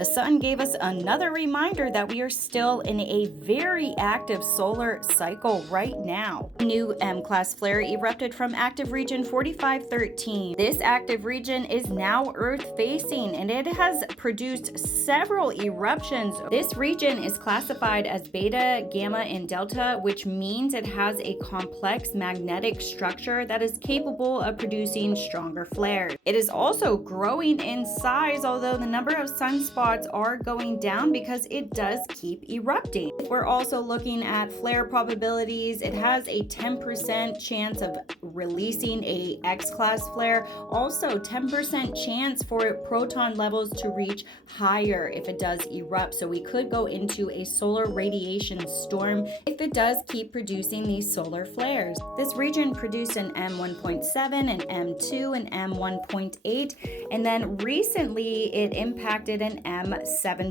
The sun gave us another reminder that we are still in a very active solar cycle right now. A new M-class flare erupted from active region 4513. This active region is now Earth-facing, and it has produced several eruptions. This region is classified as beta, gamma, and delta, which means it has a complex magnetic structure that is capable of producing stronger flares. It is also growing in size, although the number of sunspots are going down because it does keep erupting. We're also looking at flare probabilities. It has a 10% chance of releasing a X-class flare. Also 10% chance for proton levels to reach higher if it does erupt. So we could go into a solar radiation storm if it does keep producing these solar flares. This region produced an M1.7, an M2, an M1.8, and then recently it impacted an M7.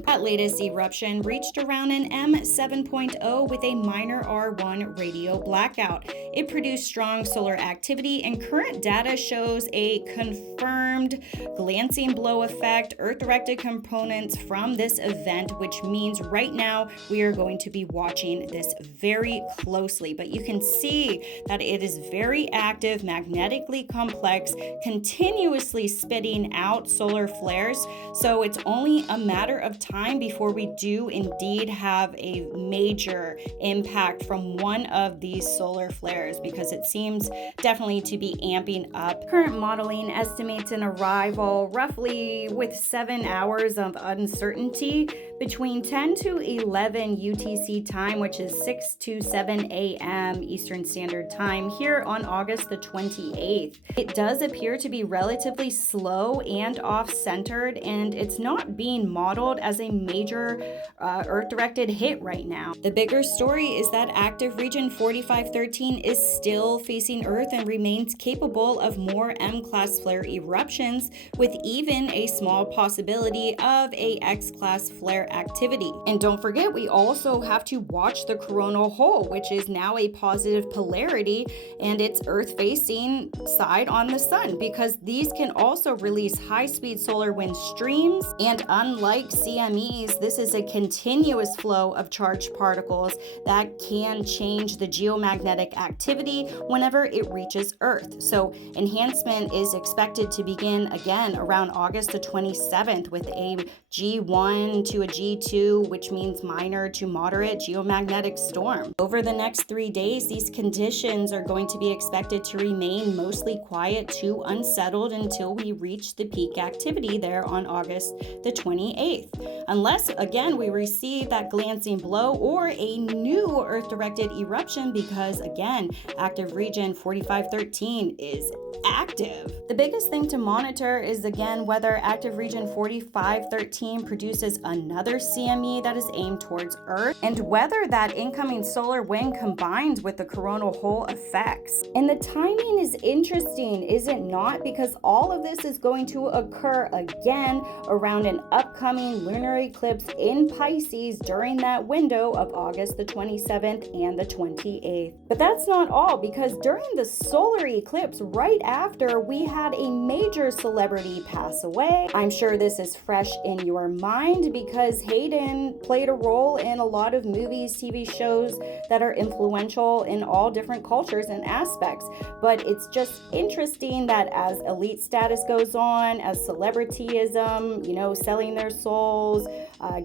That latest eruption reached around an M7.0 with a minor R1 radio blackout. It produced strong solar activity, and current data shows a confirmed glancing blow effect, Earth-directed components from this event, which means right now we are going to be watching this very closely. But you can see that it is very active, magnetically complex, continuously spitting out solar flares. So it's only a matter of time before we do indeed have a major impact from one of these solar flares, because it seems definitely to be amping up. Current modeling estimates an arrival roughly with 7 hours of uncertainty between 10 to 11 UTC time, which is 6 to 7 a.m. Eastern Standard Time here on August the 28th. It does appear to be relatively slow and off-centered, and it's not being modeled as a major Earth-directed hit right now. The bigger story is that active region 4513 is still facing Earth and remains capable of more M-class flare eruptions, with even a small possibility of a X-class flare activity. And don't forget, we also have to watch the coronal hole, which is now a positive polarity, and it's Earth-facing side on the sun, because these can also release high-speed solar wind streams, and unlike CMEs, this is a continuous flow of charged particles that can change the geomagnetic activity whenever it reaches Earth. So enhancement is expected to begin again around August the 27th with a G1 to a G2, which means minor to moderate geomagnetic storm. Over the next 3 days, these conditions are going to be expected to remain mostly quiet to unsettled until we reach the peak activity there on August the 28th. Unless, again, we receive that glancing blow or a new Earth-directed eruption, because, again, active region 4513 is active. The biggest thing to monitor is, again, whether active region 4513 produces another CME that is aimed towards Earth, and whether that incoming solar wind combines with the coronal hole effects. And the timing is interesting, is it not? Because all of this is going to occur again around an upcoming lunar eclipse in Pisces during that window of August the 27th and the 28th. But that's not all, because during the solar eclipse right after, we had a major celebrity pass away. I'm sure this is fresh in your mind because Hayden played a role in a lot of movies, TV shows that are influential in all different cultures and aspects. But it's just interesting that as elite status goes on, as celebrityism, selling their souls,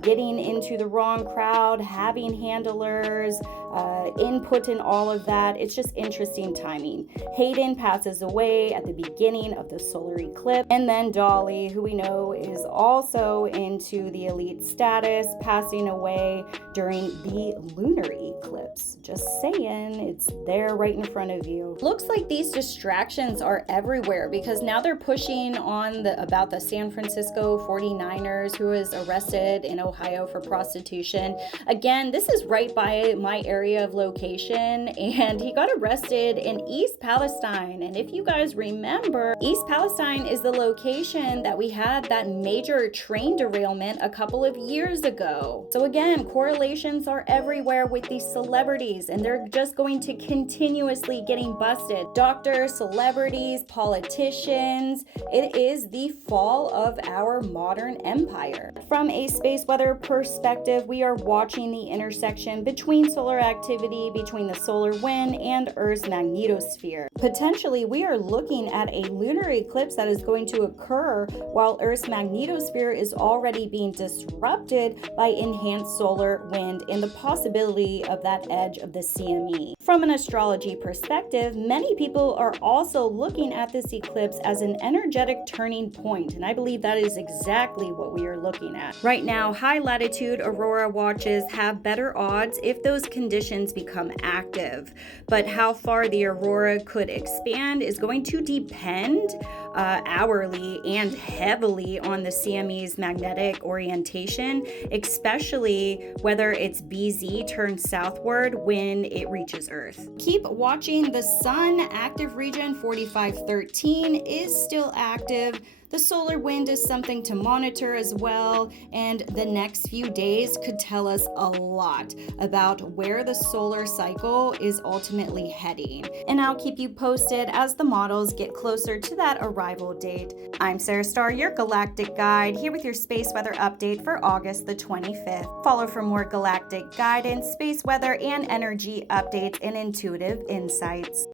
getting into the wrong crowd, having handlers, input in all of that, it's just interesting timing. Hayden passes away at the beginning of the solar eclipse, and then Dolly, who we know is also into the elite status, passing away during the lunar eclipse. Just saying, it's there right in front of you. Looks like these distractions are everywhere, because now they're pushing on about the San Francisco 49ers who was arrested in Ohio for prostitution. Again, this is right by my area of location, and he got arrested in East Palestine. And if you guys remember, East Palestine is the location that we had that major train derailment a couple of years ago. So again, correlations are everywhere with these celebrities, and they're just going to continuously getting busted. Doctors, celebrities, politicians. It is the fall of our modern empire. higher. From a space weather perspective, we are watching the intersection between solar activity between the solar wind and Earth's magnetosphere. Potentially, we are looking at a lunar eclipse that is going to occur while Earth's magnetosphere is already being disrupted by enhanced solar wind and the possibility of that edge of the CME. From an astrology perspective, many people are also looking at this eclipse as an energetic turning point, and I believe that is exactly what we are looking at. Right now, high latitude aurora watches have better odds if those conditions become active, but how far the aurora could expand is going to depend hourly and heavily on the CME's magnetic orientation, especially whether its BZ turns southward when it reaches Earth. Keep watching the sun. Active region 4513 is still active. The solar wind is something to monitor as well, and the next few days could tell us a lot about where the solar cycle is ultimately heading. And I'll keep you posted as the models get closer to that arrival date. I'm Sarah Starr, your galactic guide, here with your space weather update for August the 25th. Follow for more galactic guidance, space weather, and energy updates and intuitive insights.